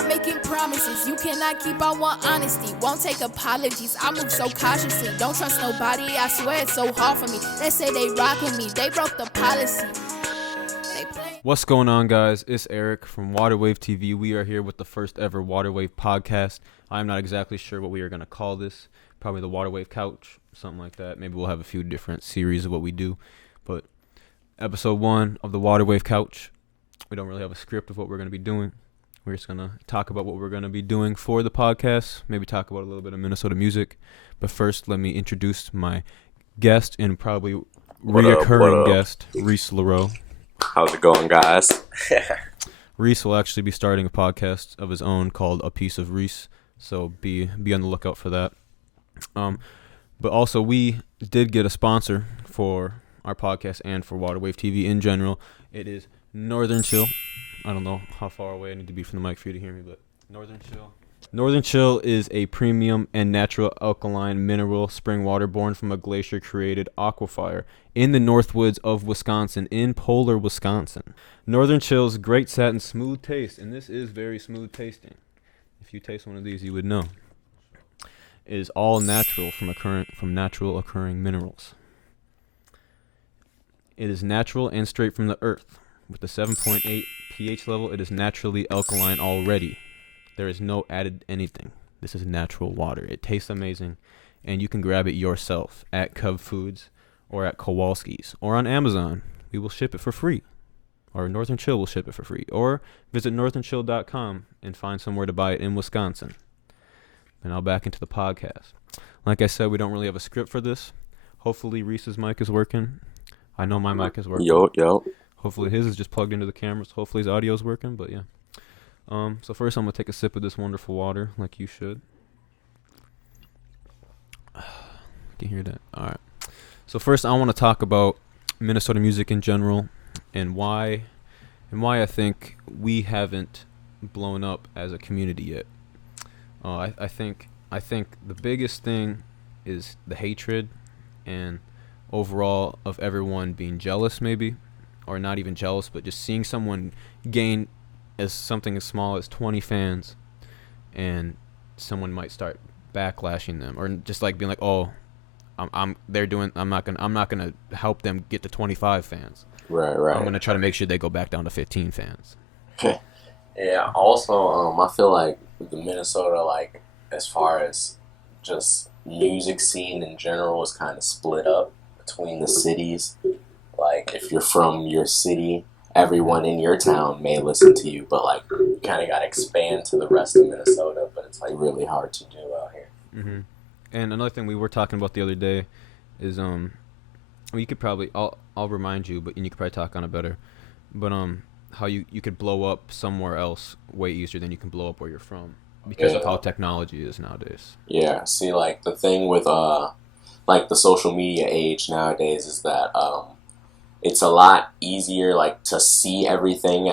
not making promises you cannot keep. I want honesty, won't take apologies. I move so cautiously, don't trust nobody. I swear it's so hard for me. They say they rock with me, they broke the policy. What's going on, guys? It's Eric from Waterwave TV. We are here with the first ever Waterwave podcast. I'm not exactly sure what we are going to call this. Probably the Waterwave Couch, something like that. Maybe we'll have a few different series of what we do. But episode 1 of the Waterwave Couch, we don't really have a script of what we're going to be doing. We're just going to talk about what we're going to be doing for the podcast. Maybe talk about a little bit of Minnesota music. But first, let me introduce my guest and probably reoccurring guest, Reese LaRoe. How's it going, guys? Reese will actually be starting a podcast of his own called A Piece of Reese, so be on the lookout for that. But also, we did get a sponsor for our podcast and for Waterwave TV in general. It is Northern Chill. I don't know how far away I need to be from the mic for you to hear me, but Northern Chill. Northern Chill is a premium and natural alkaline mineral spring water born from a glacier-created aquifer in the Northwoods of Wisconsin, in Polar, Wisconsin. Northern Chill's great satin smooth taste, and this is very smooth tasting. If you taste one of these, you would know. It is all natural from natural occurring minerals. It is natural and straight from the earth. With a 7.8 pH level, it is naturally alkaline already. There is no added anything. This is natural water. It tastes amazing, and you can grab it yourself at Cub Foods or at Kowalski's or on Amazon. We will ship it for free, or Northern Chill will ship it for free, or visit northernchill.com and find somewhere to buy it in Wisconsin. And I'll back into the podcast. Like I said, we don't really have a script for this. Hopefully Reese's mic is working. I know my mic is working. Yo. Hopefully his is just plugged into the cameras. Hopefully his audio is working, but yeah. So first I'm going to take a sip of this wonderful water, like you should. You can hear that? All right. So first I want to talk about Minnesota music in general and why I think we haven't blown up as a community yet. I think the biggest thing is the hatred and overall of everyone being jealous, maybe, or not even jealous, but just seeing someone gain as something as small as 20 fans, and someone might start backlashing them, or just like being like, "Oh, I'm not gonna help them get to 25 fans. Right. I'm gonna try to make sure they go back down to 15 fans." Yeah. Also, I feel like the Minnesota, like as far as just music scene in general, is kind of split up between the cities. Like if you're from your city, everyone in your town may listen to you, but like you kind of got to expand to the rest of Minnesota, but it's like really hard to do out here. Mm-hmm. And another thing we were talking about the other day is you could probably I'll remind you, but you could probably talk on it better. But how you could blow up somewhere else way easier than you can blow up where you're from because of how technology is nowadays. Yeah. See, like the thing with like the social media age nowadays is that it's a lot easier, like, to see everything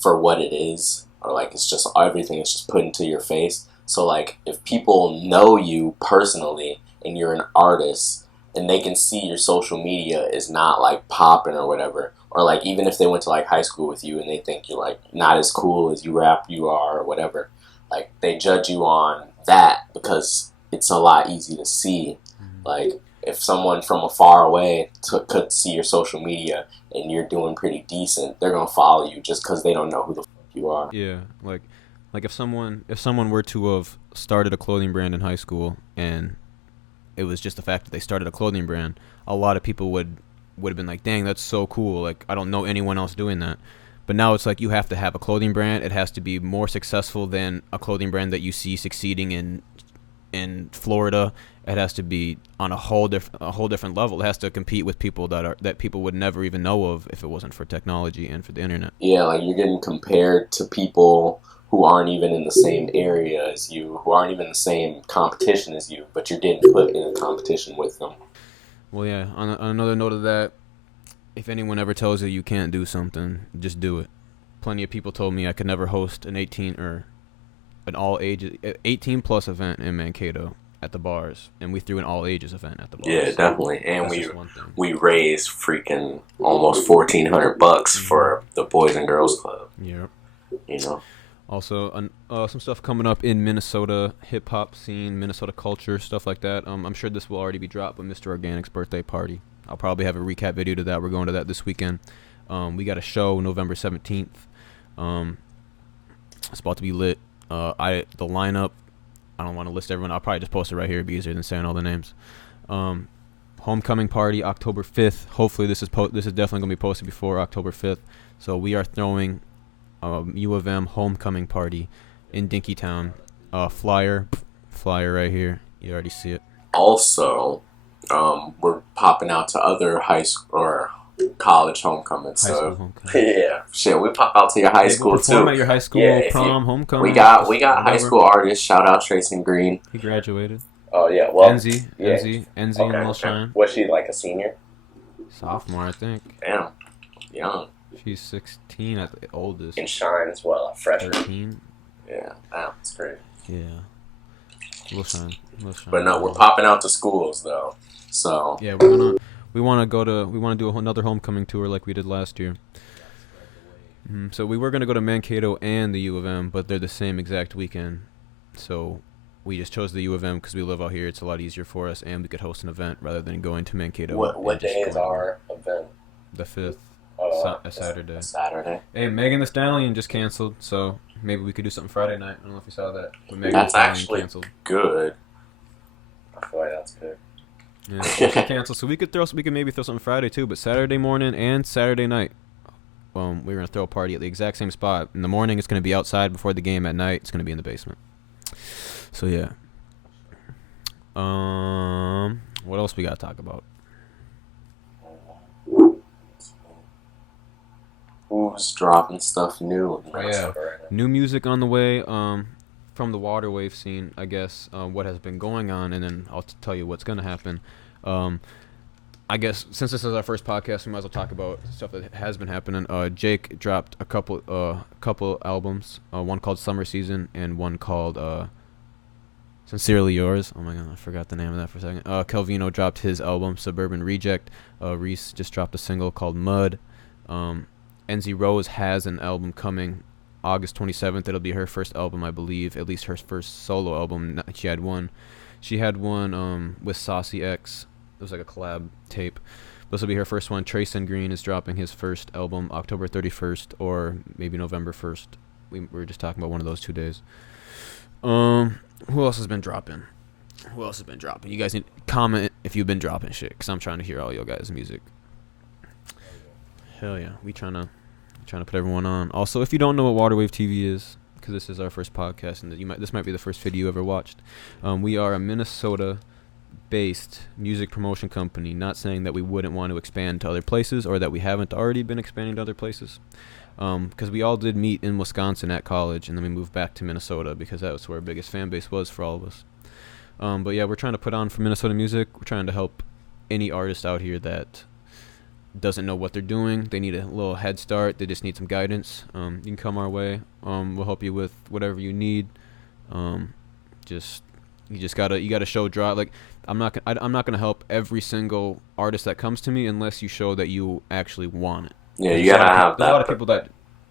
for what it is, or like it's just everything is just put into your face. So like if people know you personally and you're an artist and they can see your social media is not like popping or whatever, or like even if they went to like high school with you and they think you're like not as cool as you rap you are or whatever, like they judge you on that because it's a lot easy to see. Like if someone from afar away could see your social media and you're doing pretty decent, they're gonna follow you just because they don't know who the fuck you are. Yeah, like if someone were to have started a clothing brand in high school and it was just the fact that they started a clothing brand, a lot of people would have been like, "Dang, that's so cool! Like I don't know anyone else doing that." But now it's like you have to have a clothing brand. It has to be more successful than a clothing brand that you see succeeding in Florida. It has to be on a whole different level. It has to compete with people that people would never even know of if it wasn't for technology and for the internet. Yeah, like you're getting compared to people who aren't even in the same area as you, who aren't even in the same competition as you, but you're getting put in a competition with them. Well, yeah. On another note of that, if anyone ever tells you can't do something, just do it. Plenty of people told me I could never host an 18 plus event in Mankato at the bars, and we threw an all ages event at the bars. Yeah, definitely. And we raised freaking almost $1,400 for the Boys and Girls Club. Yep. You know. Also, some stuff coming up in Minnesota hip hop scene, Minnesota culture, stuff like that. I'm sure this will already be dropped, but Mr. Organic's birthday party. I'll probably have a recap video to that. We're going to that this weekend. We got a show November 17th. It's about to be lit. The lineup. I don't want to list everyone. I'll probably just post it right here. It'd be easier than saying all the names. Homecoming party October 5th. Hopefully this is definitely gonna be posted before October 5th. So we are throwing U of M homecoming party in Dinkytown. Flyer right here. You already see it. Also, we're popping out to other high school or college homecomings. High So school homecoming. yeah, shit, we pop out to your high school perform too. at your high school Yeah, if prom, homecoming. We got whatever. high school artists. Shout out Tracy Green. He graduated. Oh yeah, well, Enzy and Lil Shine. Was she like a senior? Sophomore, I think. Damn, young. She's 16 at the oldest. And Shine as well, a freshman. 13. Yeah, that's great. Yeah. Lil Shine. But no, we're popping out to schools though. So yeah, we want to do another homecoming tour like we did last year. So we were gonna go to Mankato and the U of M, but they're the same exact weekend. So we just chose the U of M because we live out here. It's a lot easier for us, and we could host an event rather than going to Mankato. what day is our event? The 5th, a Saturday. Saturday. Hey, Megan Thee Stallion just canceled, so maybe we could do something Friday night. I don't know if you saw that. But Megan That's Thee Stallion actually canceled. good. I feel like that's good. Yeah, she canceled, so we could maybe throw something Friday too. But Saturday morning and Saturday night, we're gonna throw a party at the exact same spot. In the morning, it's gonna be outside before the game. At night, it's gonna be in the basement. So yeah. What else we gotta talk about? Who's dropping stuff new? New music on the way. From the water wave scene, I guess. What has been going on, and then I'll tell you what's gonna happen. I guess since this is our first podcast, we might as well talk about stuff that has been happening. Jake dropped a couple albums. One called Summer Season and one called Sincerely Yours. Oh my god, I forgot the name of that for a second. Calvino dropped his album Suburban Reject. Reese just dropped a single called Mud. NZ Rose has an album coming August 27th. It'll be her first album, I believe, at least her first solo album. She had one with Saucy X. It was like a collab tape. This will be her first one. Trayson Green is dropping his first album October 31st or maybe November 1st. We were just talking about one of those 2 days. Who else has been dropping? You guys need comment if you've been dropping shit, because I'm trying to hear all your guys' music. Hell yeah, we trying to put everyone on. Also, if you don't know what Waterwave TV is, because this is our first podcast and this might be the first video you ever watched, we are a Minnesota-based music promotion company. Not saying that we wouldn't want to expand to other places or that we haven't already been expanding to other places, because we all did meet in Wisconsin at college, and then we moved back to Minnesota because that was where our biggest fan base was for all of us. But yeah, we're trying to put on for Minnesota music. We're trying to help any artist out here that doesn't know what they're doing. They need a little head start. They just need some guidance. You can come our way. We'll help you with whatever you need. You gotta show drive. Like I'm not gonna help every single artist that comes to me unless you show that you actually want it. Yeah, you gotta have that. There's a lot of people that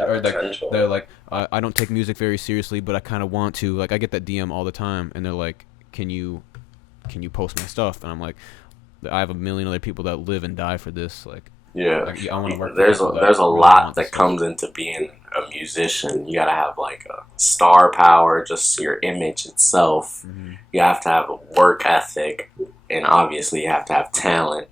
are like, they're like, I don't take music very seriously, but I kind of want to. Like I get that DM all the time, and they're like, can you post my stuff? And I'm like, I have a million other people that live and die for this. Like, yeah, I want to work. There's a lot that comes into being a musician. You gotta have like a star power, just your image itself. Mm-hmm. You have to have a work ethic, and obviously you have to have talent.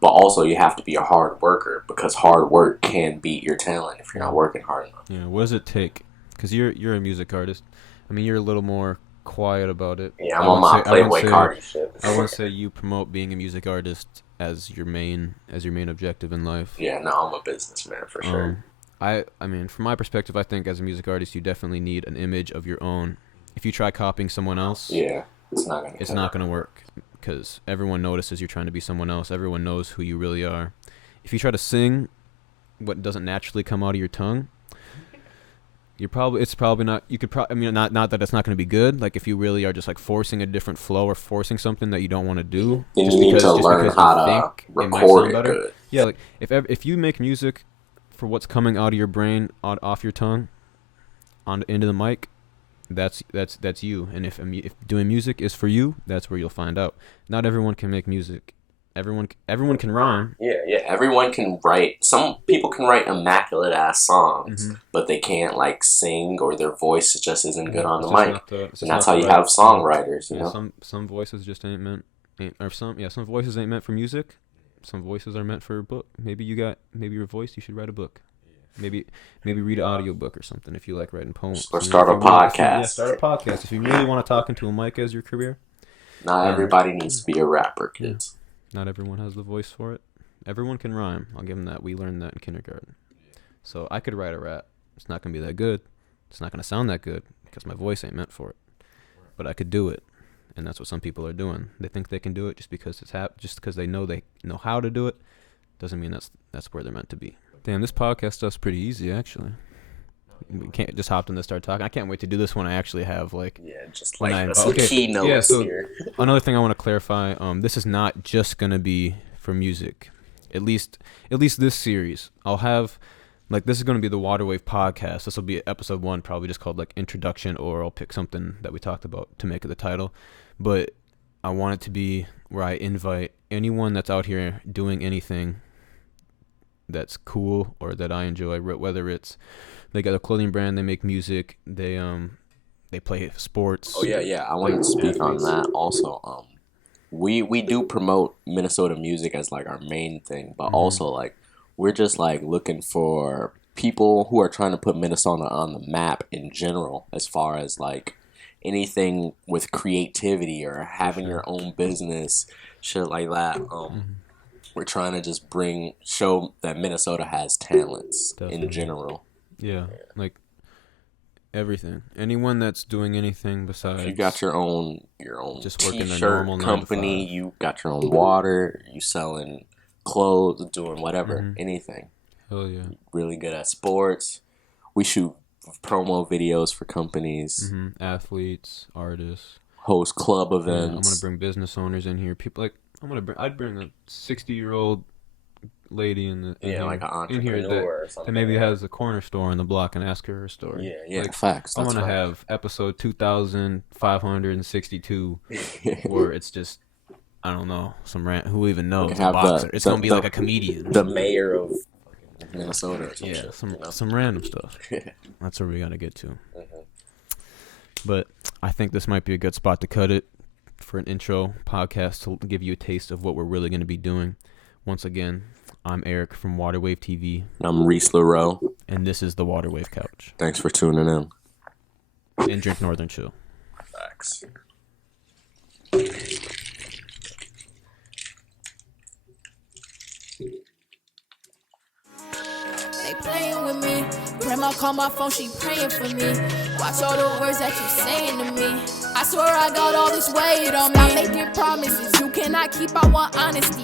But also you have to be a hard worker, because hard work can beat your talent if you're not working hard enough. Yeah, what does it take? Because you're a music artist. I mean, you're a little more quiet about it. Yeah, I'm on my Playboy Cardi shit. I wouldn't say you promote being a music artist as your main objective in life. Yeah, no, I'm a businessman for sure. I mean, from my perspective, I think as a music artist, you definitely need an image of your own. If you try copying someone else, yeah, it's not gonna work, because everyone notices you're trying to be someone else. Everyone knows who you really are. If you try to sing what doesn't naturally come out of your tongue, it's probably not. You could I mean, not that it's not going to be good. Like if you really are just like forcing a different flow or forcing something that you don't want to do, then you need to learn how to record it good. Yeah, like if you make music for what's coming out of your brain, off your tongue, on into the mic, that's you. And if doing music is for you, that's where you'll find out. Not everyone can make music. Everyone can rhyme. Yeah. Everyone can write. Some people can write immaculate ass songs, but they can't like sing, or their voice just isn't good on the mic. And that's how you have songwriters. You know, some voices just ain't meant, some voices ain't meant for music. Some voices are meant for a book. Maybe your voice. You should write a book. Maybe read an audiobook or something if you like writing poems. Or start a podcast. Start a podcast if you really want to talk into a mic as your career. Not everybody needs to be a rapper, kids. Not everyone has the voice for it. Everyone can rhyme. I'll give them that. We learned that in kindergarten. So I could write a rap. It's not going to be that good. It's not going to sound that good because my voice ain't meant for it. But I could do it. And that's what some people are doing. They think they can do it just because just because they know how to do it. Doesn't mean that's where they're meant to be. Damn, this podcast stuff's pretty easy, actually. We can't just hop in and start talking. I can't wait to do this when I actually have just like some keynotes here. Another thing I want to clarify: this is not just gonna be for music. At least this series, I'll have this is gonna be the Waterwave podcast. This will be episode 1, probably just called Introduction, or I'll pick something that we talked about to make it the title. But I want it to be where I invite anyone that's out here doing anything that's cool or that I enjoy, whether it's they got a clothing brand, they make music, they play sports. Oh yeah. I want to speak on that also. We do promote Minnesota music as our main thing, but also we're just looking for people who are trying to put Minnesota on the map in general, as far as anything with creativity or having your own business, shit like that. We're trying to just show that Minnesota has talents in general. Yeah, everything. Anyone that's doing anything besides, if you got your own just working t-shirt a normal company, you got your own water, you selling clothes, doing whatever, anything. Hell yeah. Really good at sports. We shoot promo videos for companies, athletes, artists, host club events. Yeah, I'm gonna bring business owners in here. People I'd bring a 60-year-old lady an entrepreneur that maybe has a corner store in the block, and ask her story. Yeah, facts. I want to have episode 2562 where it's just, I don't know, some who even knows, a boxer. It's gonna be like a comedian, the mayor of Minnesota or some shit, some random stuff. That's where we gotta get to. But I think this might be a good spot to cut it for an intro podcast to give you a taste of what we're really going to be doing. Once again, I'm Eric from Waterwave TV. I'm Reese LaRoe. And this is the Waterwave Couch. Thanks for tuning in. And drink Northern Chill. Facts. They playing with me. Grandma call my phone, she praying for me. Watch all the words that you saying to me. I swear I got all this weight on me. Stop making promises you cannot keep. I want honesty.